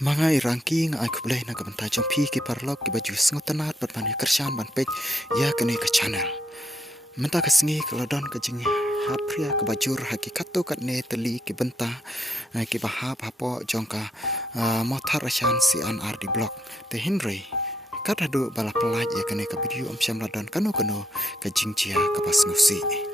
Mga ranking ay kublay na kabantajong pi ki parlok ki baju sengot tenat berpani kersyam ban pej ya kene ke channel. Menta kesengi kelodon ke jing hapria ke bajur haki katu kat ne teli ki benta ki bahap hapo jongka motar asyan si an ar di blok te Henry. Kat hadu bala pelaj ya kene ke video om syam ladon kanu ke jing cia ke pas ngusi.